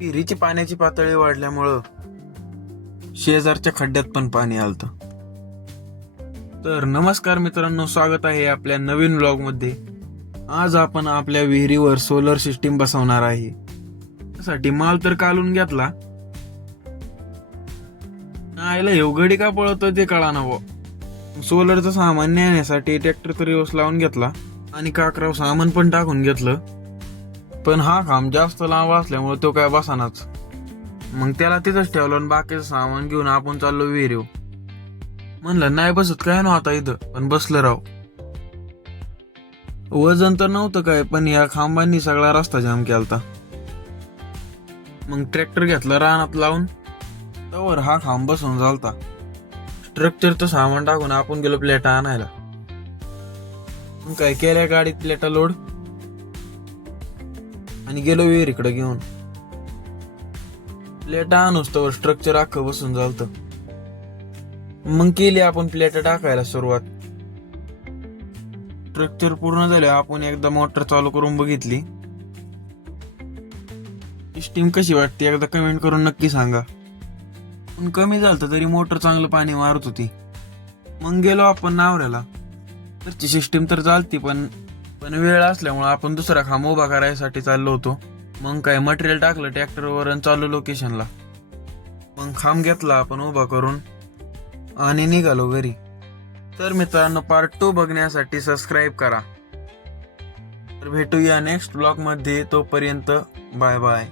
विहिरीची पाण्याची पातळी वाढल्यामुळं शेजारच्या खड्ड्यात पण पाणी आलतं. तर नमस्कार मित्रांनो, स्वागत आहे आपल्या नवीन व्लॉग मध्ये. आज आपण आपल्या विहिरीवर सोलर सिस्टीम बसवणार आहे. त्यासाठी माल तर काढून घेतला, आईला एवढी का पळतो ते कळाना व. सोलरचं सामान नेण्यासाठी ट्रॅक्टर तरी ओस लावून घेतला आणि काकराव सामान पण टाकून घेतलं. पण हा खांब जास्त लांब असल्यामुळे तो काय बसानाच. मग त्याला तिथंच ठेवलं आणि बाकीचं सामान घेऊन आपण चाललो विहिरीव. म्हणलं नाही बसत काय नव्हता इथं, पण बसलं राव. वजन तर नव्हतं काय, पण या खांबांनी सगळा रस्ता जाम केलता. मग ट्रॅक्टर घेतला रानात लावून, तवर हा खांब बसून झालता. स्ट्रक्चरचं सामान टाकून आपण गेलो प्लेटा आणायला. मग काय केल्या गाडीत प्लेटा लोड आणि गेलो विहिरीकडे घेऊन. प्लेटा आणूच तर स्ट्रक्चर अख्खं बसून झालतं. मग केली आपण प्लेटा टाकायला सुरुवात. स्ट्रक्चर पूर्ण झालं, आपण एकदा मोटर चालू करून बघितली. सिस्टीम कशी वाटते एकदा कमेंट करून नक्की सांगा. पण कमी झालं तरी मोटर चांगलं पाणी मारत होती. मग गेलो आपण नावऱ्याला. तरची सिस्टीम तर चालती, पण वेळ असल्यामुळे आपण दुसरा खांब उभा करायसाठी चाललो होतो. मग काय मटेरियल टाकलं ट्रॅक्टरवर आणि चालू लोकेशनला. मग खांब घेतला आपण उभा करून आणि निघालो घरी. तर मित्रांनो, पार्ट 2 बघण्यासाठी सबस्क्राईब करा. तर भेटूया नेक्स्ट ब्लॉग मध्ये. तोपर्यंत बाय बाय.